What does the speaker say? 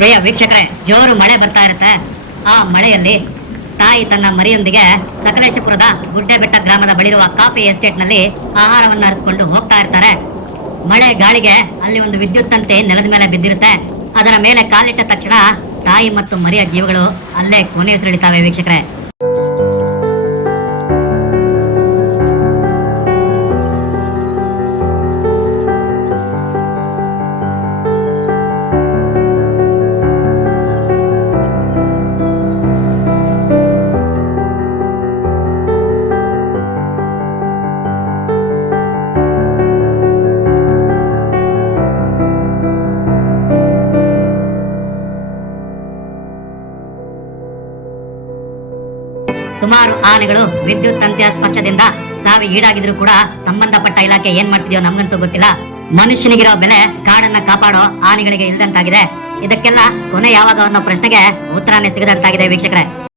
ಪ್ರಿಯ ವೀಕ್ಷಕರೇ, ಜೋರು ಮಳೆ ಬರ್ತಾ ಇರುತ್ತೆ. ಆ ಮಳೆಯಲ್ಲಿ ತಾಯಿ ತನ್ನ ಮರಿಯೊಂದಿಗೆ ಸಕಲೇಶಪುರದ ಗುಡ್ಡೆಬೆಟ್ಟ ಗ್ರಾಮದ ಬಳಿರುವ ಕಾಫಿ ಎಸ್ಟೇಟ್ನಲ್ಲಿ ಆಹಾರವನ್ನು ಅರಿಸಿಕೊಂಡು ಹೋಗ್ತಾ ಇರ್ತಾರೆ. ಮಳೆ ಗಾಳಿಗೆ ಅಲ್ಲಿ ಒಂದು ವಿದ್ಯುತ್ ತಂತಿ ನೆಲದ ಮೇಲೆ ಬಿದ್ದಿರುತ್ತೆ. ಅದರ ಮೇಲೆ ಕಾಲಿಟ್ಟ ತಕ್ಷಣ ತಾಯಿ ಮತ್ತು ಮರಿಯ ಜೀವಗಳು ಅಲ್ಲೇ ಕೊನೆಯುಸಿರೆಳಿತಾವೆ ವೀಕ್ಷಕರೇ. ಸುಮಾರು ಆನೆಗಳು ವಿದ್ಯುತ್ ತಂತಿಯ ಸ್ಪರ್ಶದಿಂದ ಈಡಾಗಿದ್ರು ಕೂಡ ಸಂಬಂಧಪಟ್ಟ ಇಲಾಖೆ ಏನ್ ಮಾಡ್ತಿದ್ಯೋ ನಮ್ಗಂತೂ ಗೊತ್ತಿಲ್ಲ. ಮನುಷ್ಯನಿಗಿರೋ ಬೆಲೆ ಕಾಡನ್ನ ಕಾಪಾಡೋ ಆನೆಗಳಿಗೆ ಇಲ್ದಂತಾಗಿದೆ. ಇದಕ್ಕೆಲ್ಲ ಕೊನೆ ಯಾವಾಗ ಅನ್ನೋ ಪ್ರಶ್ನೆಗೆ ಉತ್ತರನೇ ಸಿಗದಂತಾಗಿದೆ ವೀಕ್ಷಕರೇ.